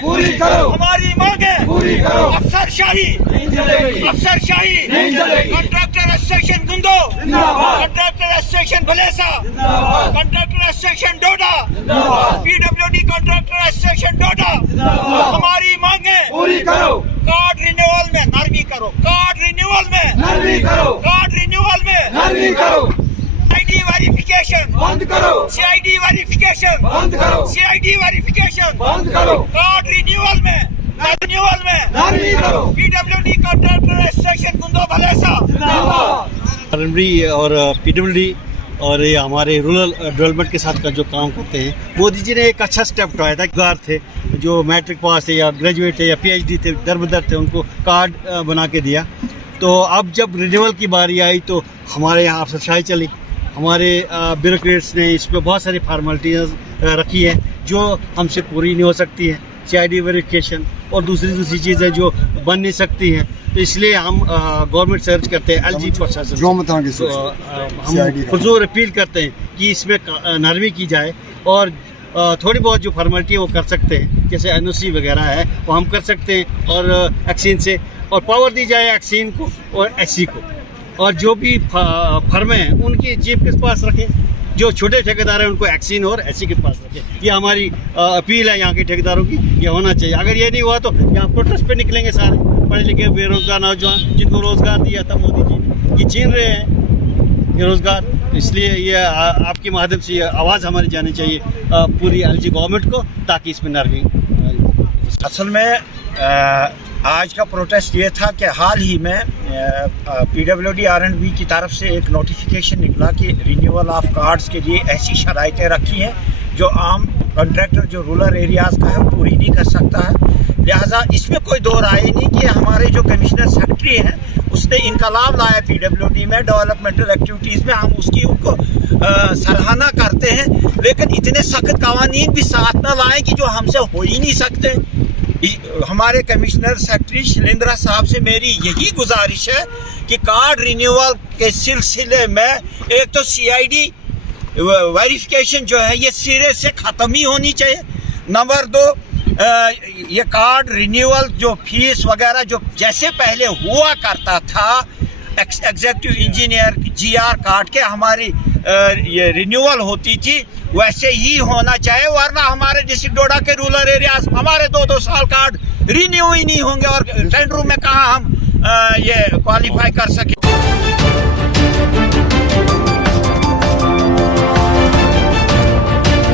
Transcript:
पूरी करो, हमारी मांगे पूरी करो, अफसरशाही नहीं चलेगी, अफसरशाही नहीं चलेगी, कॉन्ट्रैक्टर एसोसिएशन गुंदो जिंदाबाद, कॉन्ट्रैक्टर एसोसिएशन भलेसा जिंदाबाद, कॉन्ट्रैक्टर एसोसिएशन डोडा जिंदाबाद, पीडब्ल्यूडी कॉन्ट्रैक्टर एसोसिएशन डोडा जिंदाबाद, हमारी मांगे पूरी करो, कार्ड रिन्यूअल में नरमी करो, कार्ड रिन्यूअल में नरमी करो, कार्ड रिन्यूअल में नरमी करो, आईडी वेरिफिकेशन बंद करो, सीआईडी वेरिफिकेशन बंद करो, सीआईडी वेरिफिकेशन बंद करो, कार्ड रिन्यूअल में नरमी करो, PWD contractor association Gundo Bhalessa जिंदाबाद, आरएनबी और पीडब्ल्यूडी और ये हमारे रूरल डेवलपमेंट के साथ का जो काम करते हैं, मोदी जी ने एक अच्छा स्टेप उठाया था। गार थे जो मैट्रिक पास है या ग्रेजुएट है या पीएचडी थे, दरबदर थे, उनको कार्ड बना के दिया। तो अब जब रिन्यूअल की बारी आई तो हमारे यहाँ अफसरशाही चली, हमारे ब्यूरोक्रेट्स ने इस पर बहुत सारी फार्मेलिटीज रखी है जो हमसे पूरी नहीं हो सकती हैं, सीआईडी वेरिफिकेशन और दूसरी चीज़ें जो बन नहीं सकती हैं। तो इसलिए हम गवर्नमेंट सर्च करते हैं, एलजी प्रशासन जो बताएंगे तो हम पुरजोर अपील करते हैं कि इसमें नरमी की जाए और थोड़ी बहुत जो फॉर्मेलिटी है वो कर सकते हैं, जैसे एनओसी वगैरह है वो हम कर सकते हैं और एक्सीन से, और पावर दी जाए एक्सीन को और एससी को, और जो भी फर्में हैं उनकी चीफ के पास रखें, जो छोटे ठेकेदार हैं उनको एक्सीन और एससी के पास रखें। ये हमारी अपील है यहाँ के ठेकेदारों की, ये होना चाहिए। अगर ये नहीं हुआ तो यहाँ प्रोटेस्ट पे निकलेंगे सारे पढ़े लिखे बेरोजगार नौजवान जिनको रोजगार दिया था मोदी जी ने, ये छीन रहे हैं ये रोजगार। इसलिए ये आपके माध्यम से ये आवाज़ हमारी जानी चाहिए पूरी एलजी गवर्नमेंट को, ताकि इसमें नरमी। असल में आज का प्रोटेस्ट ये था कि हाल ही में पीडब्ल्यूडी आरएनबी की तरफ से एक नोटिफिकेशन निकला कि रिन्यूअल ऑफ कार्ड्स के लिए ऐसी शराइतें रखी हैं जो आम कॉन्ट्रैक्टर जो रूरल एरियाज़ का है वो पूरी नहीं कर सकता है। लिहाजा इसमें कोई दो राय नहीं कि हमारे जो कमिश्नर सेक्रेटरी हैं उसने इनकलाब लाया पीडब्ल्यूडी में डेवलपमेंटल एक्टिविटीज़ में, हम उसकी उनको सराहना करते हैं, लेकिन इतने सख्त कवानीन भी साथ न लाएं कि जो हमसे हो ही नहीं सकते। हमारे कमिश्नर सेक्रेटरी शिलेंद्रा साहब से मेरी यही गुजारिश है कि कार्ड रिन्यूअल के सिलसिले में एक तो सीआईडी वेरिफिकेशन जो है ये सिरे से ख़त्म ही होनी चाहिए। नंबर 2, ये कार्ड रिन्यूअल जो फीस वगैरह जो जैसे पहले हुआ करता था एग्जीक्यूटिव इंजीनियर जीआर कार्ड के हमारी ये रिन्यूअल होती थी, वैसे ही होना चाहिए, वरना हमारे डिस्ट्रिक्ट डोडा के रूरल एरियाज हमारे 2-2 साल कार्ड रिन्यू ही नहीं होंगे और टेंडरों में कहाँ हम ये क्वालिफाई कर सकें।